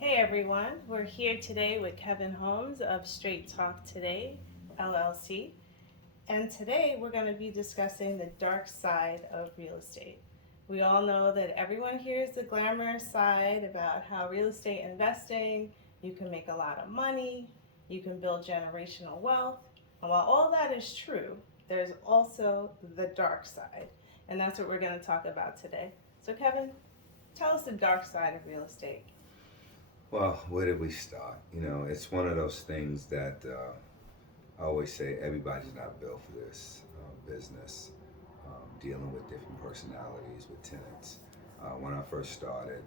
Hey everyone, we're here today with Kevin Holmes of Straight Talk Today, LLC. And today we're going to be discussing the dark side of real estate. We all know that everyone hears the glamorous side about how real estate investing, you can make a lot of money, you can build generational wealth. And while all that is true, there's also the dark side. And that's what we're going to talk about today. So, Kevin, tell us the dark side of real estate. Well, where did we start? It's one of those things that I always say everybody's not built for this business, dealing with different personalities, with tenants. When I first started,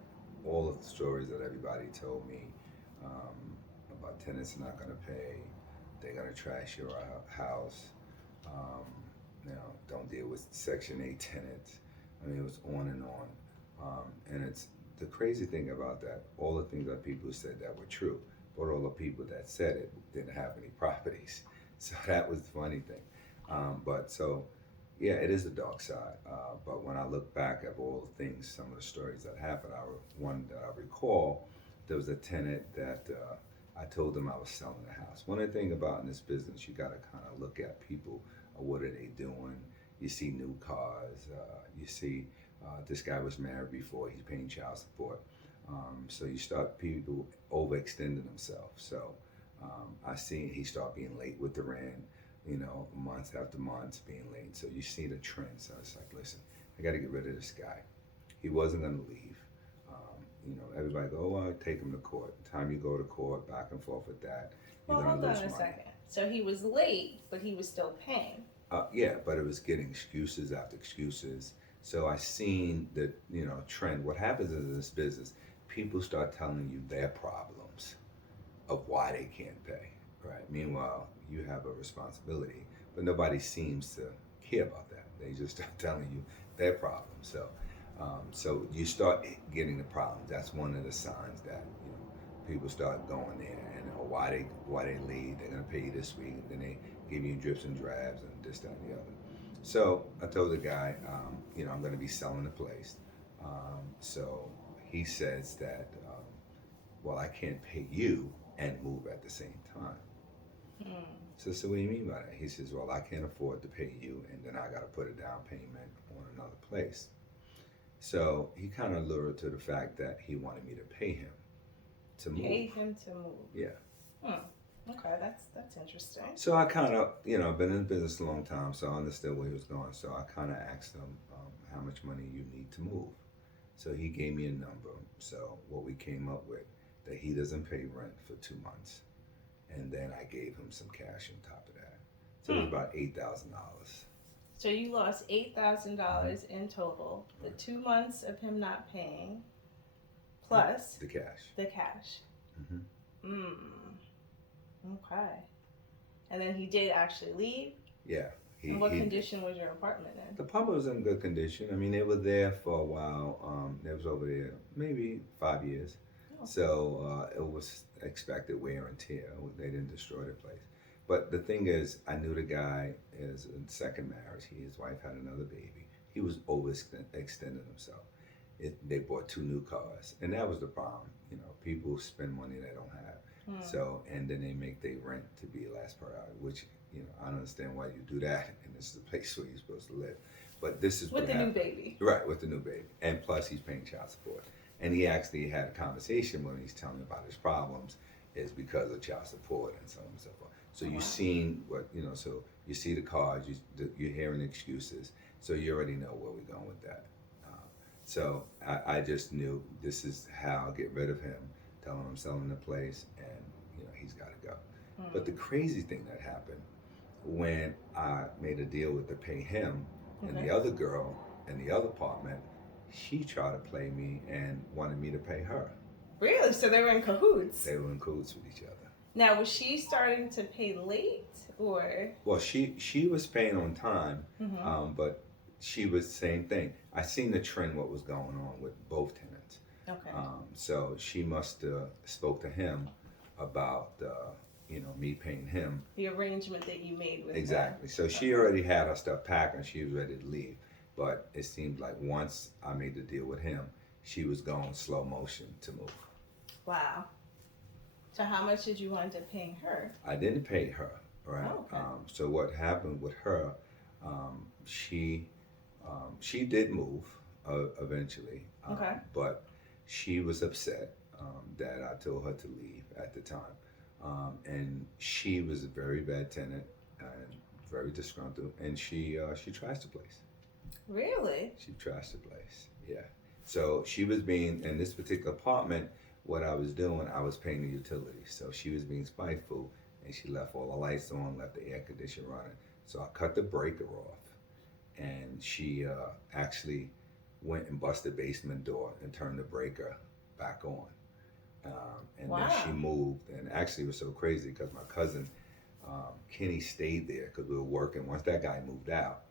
all of the stories that everybody told me about tenants not going to pay, they're going to trash your house, um, don't deal with Section 8 tenants. I mean, it was on and on. And it's the crazy thing about that, all the things that people said that were true, but all the people that said it didn't have any properties. So that was the funny thing. Yeah, it is the dark side. But when I look back at all the things, some of the stories that happened, one that I recall, there was a tenant that I told them I was selling the house. One of the things about in this business, you got to kind of look at people. What are they doing? You see new cars. You see this guy was married before. He's paying child support. So you start people overextending themselves. So I seen he start being late with the rent. Months after months being late. So you see the trend. So it's like, listen, I got to get rid of this guy. He wasn't going to leave. Everybody go, oh, I'll take him to court. The time you go to court, back and forth with that, you're Well, going hold to on lose a money. second. So he was late, but he was still paying. Yeah, but it was getting excuses after excuses. So I seen the trend. What happens in this business, people start telling you their problems of why they can't pay. Right. Meanwhile, you have a responsibility, but nobody seems to care about that. They just start telling you their problems. So you start getting the problems. That's one of the signs that people start going there and why they leave. They're gonna pay you this week, and then they give you drips and drabs and this, that, and the other. So I told the guy, I'm gonna be selling the place. So he says that, well, I can't pay you and move at the same time. Hmm. So I said, what do you mean by that? He says, well, I can't afford to pay you, and then I got to put a down payment on another place. So he kind of lured to the fact that he wanted me to pay him to move. Pay him to move. Yeah. Hmm. Okay, that's interesting. So I kind of, been in business a long time, so I understood where he was going. So I kind of asked him how much money you need to move. So he gave me a number. So what we came up with, that he doesn't pay rent for 2 months, and then I gave him some cash on top of that. So it was Hmm. about $8,000. So you lost $8,000 in total. The Right. 2 months of him not paying, And plus the cash. the cash. Hmm. Hmm. Okay. And then he did actually leave. Yeah. And what He condition was your apartment in? The pump was in good condition. I mean, they were there for a while. They was over there maybe 5 years. Oh. So it was expected wear and tear. They didn't destroy the place. But the thing is, I knew the guy is in second marriage. His wife had another baby. He was overextending himself. They bought two new cars, and that was the problem. People spend money they don't have. Hmm. So, and then they make their rent to be last priority, which I don't understand why you do that, and this is the place where you're supposed to live. But this is With what the new happened. baby. Right, with the new baby. And plus, he's paying child support. And he actually had a conversation when he's telling me about his problems is because of child support and so on and so forth. So Oh, you've wow. seen so you see the cards, you're hearing excuses, so you already know where we're going with that. So I just knew this is how I'll get rid of him, tell him I'm selling the place, and he's got to go. But the Hmm. crazy thing that happened when I made a deal with to pay him, and Okay. the other girl in the other apartment, she tried to play me and wanted me to pay her. Really? So they were in cahoots. They were in cahoots with each other. Now, was she starting to pay late or? Well, she was paying on time, Mm-hmm. but she was same thing. I seen the trend what was going on with both tenants. Okay. So she must have spoke to him about me paying him. The arrangement that you made with Exactly. So she already had her stuff packed and she was ready to leave. But it seemed like once I made the deal with him, she was going slow motion to move. Wow. So how much did you wind up paying her? I didn't pay her, right? Oh, okay. So what happened with her? She she did move eventually, Okay. but she was upset that I told her to leave at the time, and she was a very bad tenant and very disgruntled, and she trashed the place. Really? She trashed the place. Yeah. So she was being in this particular apartment. What I was doing, I was paying the utilities. So she was being spiteful, and she left all the lights on, left the air conditioner running. So I cut the breaker off, and she actually went and busted the basement door and turned the breaker back on. And then she Wow. moved, and actually it was so crazy because my cousin Kenny stayed there because we were working. Once that guy moved out,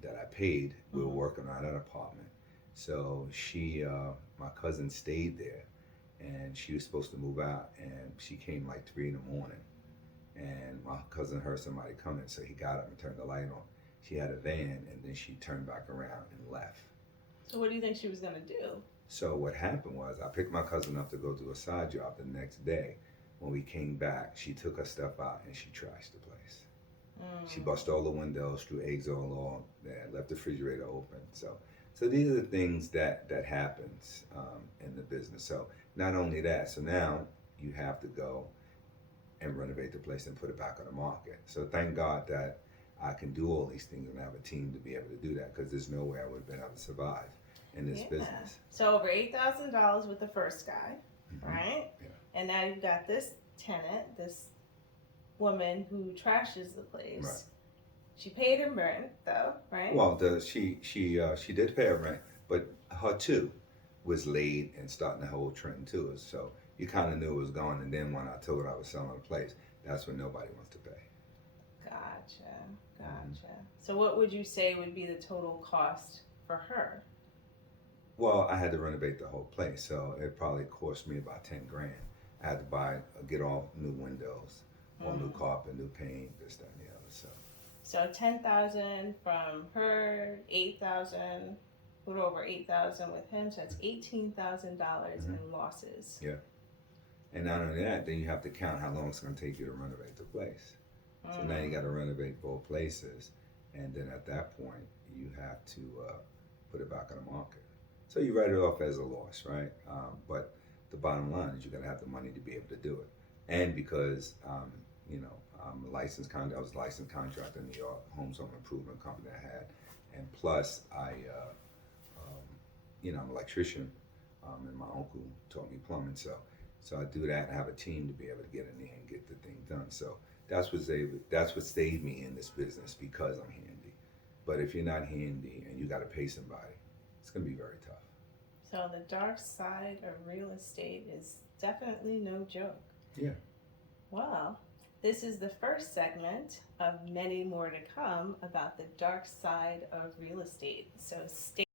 that I paid, we were Mhm. working on an apartment. So my cousin stayed there, and she was supposed to move out, and she came like 3 in the morning, and my cousin heard somebody coming, so he got up and turned the light on. She had a van, and then she turned back around and left. So what do you think she was gonna do? So what happened was I picked my cousin up to go do a side job the next day. When we came back, she took her stuff out and she trashed the place. She Mm. bust all the windows, threw eggs all along there, left the refrigerator open. So these are the things that happens in the business. So not only that, so now you have to go and renovate the place and put it back on the market. So thank God that I can do all these things and have a team to be able to do that because there's no way I would have been able to survive in this Yeah. business. So over $8,000 with the first guy, Mhm. right? Yeah. And now you've got this tenant, this woman who trashes the place. Right. She paid her rent though, right? Well, she did pay her rent, but her too was late and starting the whole trend too. So you kind of knew it was going. And then when I told her I was selling the place, that's when nobody wants to pay. Gotcha. Mhm. Gotcha. So what would you say would be the total cost for her? Well, I had to renovate the whole place, so it probably cost me about 10 grand. I had to get all new windows, all new Mm. carpet, new paint, this, that, and the other. So 10,000 from her, 8,000, a little over 8,000 with him. So that's $18,000 Mhm. in losses. Yeah. And not only that, then you have to count how long it's going to take you to renovate the place. So now you got to renovate both places, and then at that point you have to put it back on the market. So you write it off as a loss, right? But the bottom line is you got to have the money to be able to do it, and because you know I'm a I was a licensed contractor in New York, Homes Home Improvement Company I had, and plus I'm an electrician, and my uncle taught me plumbing, so I do that and have a team to be able to get in there and get the thing done. So that's what saved me in this business because I'm handy. But if you're not handy and you got to pay somebody, it's gonna be very tough. So the dark side of real estate is definitely no joke. Yeah. Well, this is the first segment of many more to come about the dark side of real estate. So stay